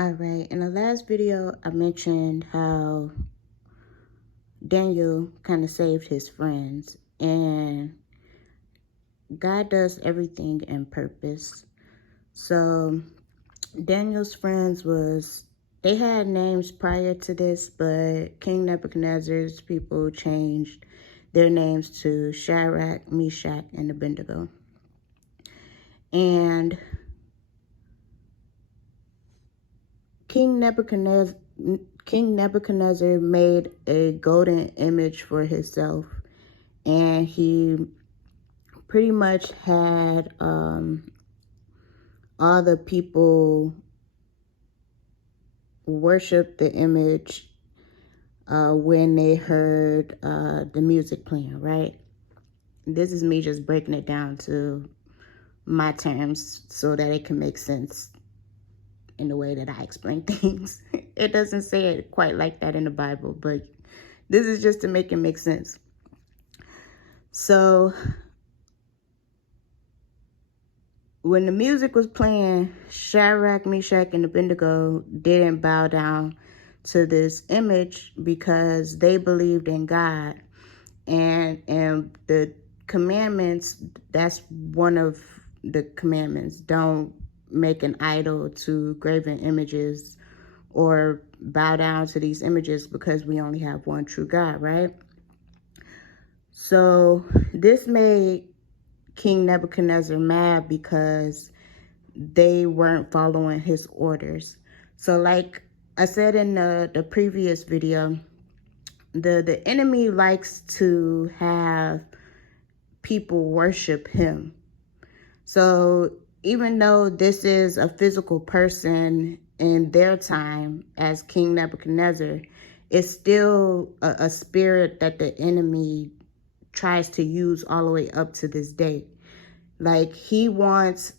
Alright, in the last video, I mentioned how Daniel kind of saved his friends, and God does everything in purpose. So Daniel's friends they had names prior to this, but King Nebuchadnezzar's people changed their names to Shadrach, Meshach, and Abednego. And King Nebuchadnezzar made a golden image for himself, and he pretty much had all the people worship the image when they heard the music playing, right? This is me just breaking it down to my terms so that it can make sense in the way that I explain things. It doesn't say it quite like that in the Bible, but this is just to make it make sense. So when the music was playing, Shadrach, Meshach, and Abednego didn't bow down to this image because they believed in God. And the commandments, that's one of the commandments. Don't make an idol to graven images or bow down to these images, because we only have one true God, right? So this made King Nebuchadnezzar mad because they weren't following his orders. So like I said in the previous video, the enemy likes to have people worship him. So even though this is a physical person in their time as King Nebuchadnezzar, it's still a spirit that the enemy tries to use all the way up to this day. Like, he wants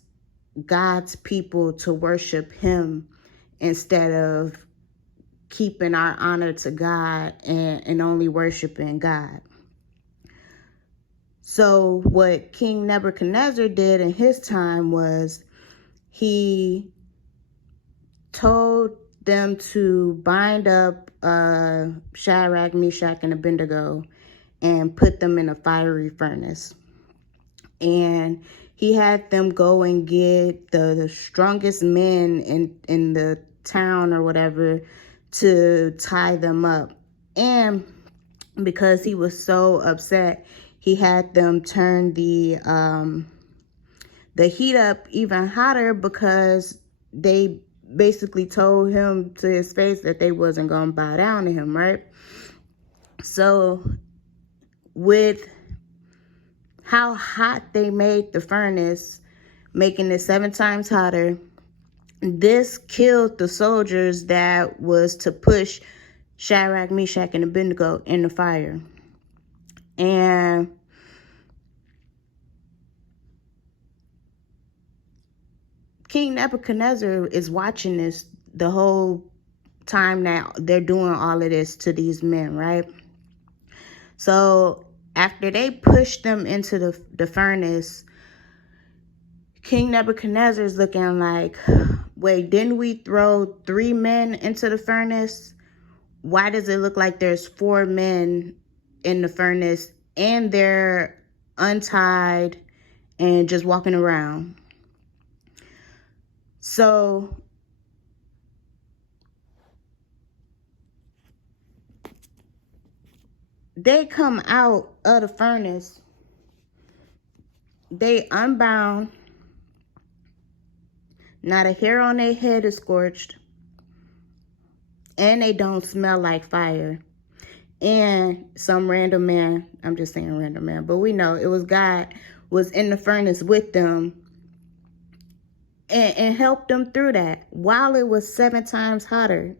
God's people to worship him instead of keeping our honor to God and only worshiping God. So what King Nebuchadnezzar did in his time was he told them to bind up Shadrach, Meshach, and Abednego and put them in a fiery furnace. And he had them go and get the strongest men in the town or whatever to tie them up. And because he was so upset, he had them turn the heat up even hotter, because they basically told him to his face that they wasn't going to bow down to him, right? So with how hot they made the furnace, making it 7 times hotter, this killed the soldiers that was to push Shadrach, Meshach, and Abednego in the fire. And King Nebuchadnezzar is watching this the whole time that they're doing all of this to these men, right? So after they pushed them into the furnace, King Nebuchadnezzar is looking like, wait, didn't we throw 3 men into the furnace? Why does it look like there's 4 men in the furnace and they're untied and just walking around? So they come out of the furnace, they unbound, not a hair on their head is scorched, and they don't smell like fire. And some random man, I'm just saying random man, but we know it was God, was in the furnace with them and helped them through that while it was 7 times hotter.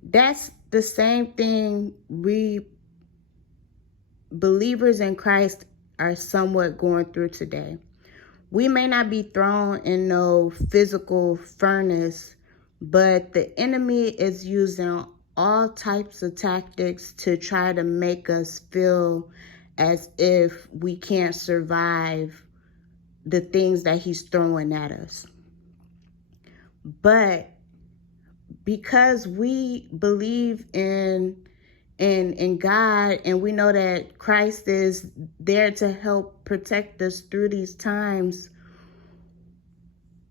That's the same thing we believers in Christ are somewhat going through today. We may not be thrown in no physical furnace, but the enemy is using all types of tactics to try to make us feel as if we can't survive the things that he's throwing at us. But because we believe in God, and we know that Christ is there to help protect us through these times,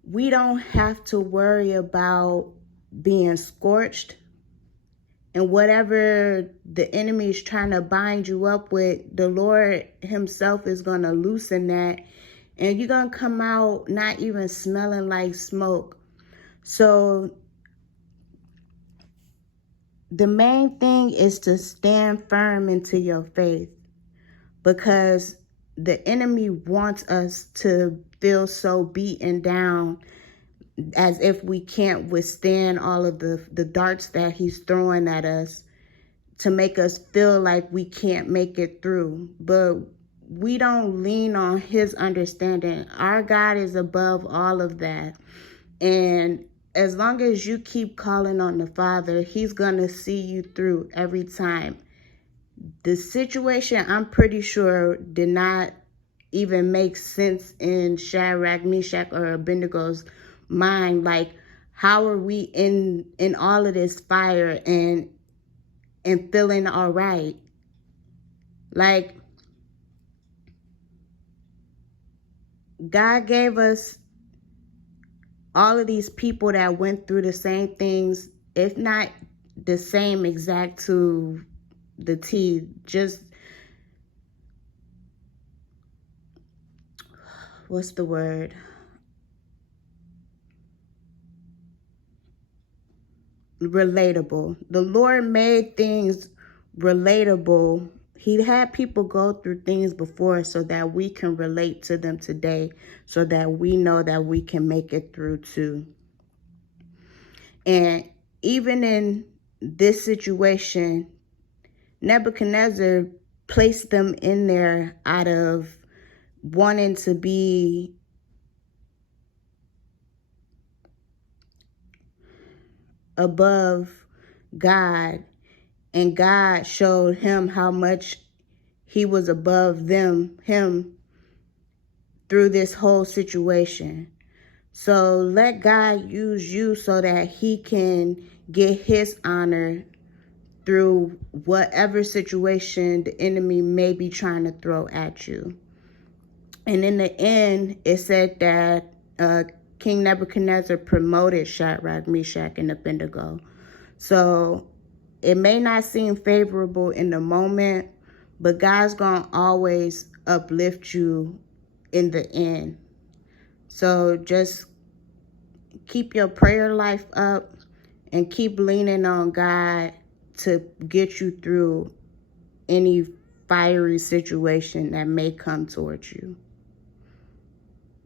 we don't have to worry about being scorched. And whatever the enemy is trying to bind you up with, the Lord himself is going to loosen that. And you're going to come out not even smelling like smoke. So the main thing is to stand firm into your faith, because the enemy wants us to feel so beaten down, as if we can't withstand all of the darts that he's throwing at us, to make us feel like we can't make it through. But we don't lean on his understanding. Our God is above all of that. And as long as you keep calling on the Father, he's going to see you through every time. The situation, I'm pretty sure, did not even make sense in Shadrach, Meshach, or Abednego's mind. Like, how are we in all of this fire and feeling all right? Like, God gave us all of these people that went through the same things, if not the same exact to the T, just, what's the word? Relatable. The Lord made things relatable. He had people go through things before so that we can relate to them today, so that we know that we can make it through too. And even in this situation, Nebuchadnezzar placed them in there out of wanting to be above God, and God showed him how much he was above him through this whole situation. So let God use you so that he can get his honor through whatever situation the enemy may be trying to throw at you. And in the end, it said that King Nebuchadnezzar promoted Shadrach, Meshach, and Abednego. So it may not seem favorable in the moment, but God's going to always uplift you in the end. So just keep your prayer life up and keep leaning on God to get you through any fiery situation that may come towards you.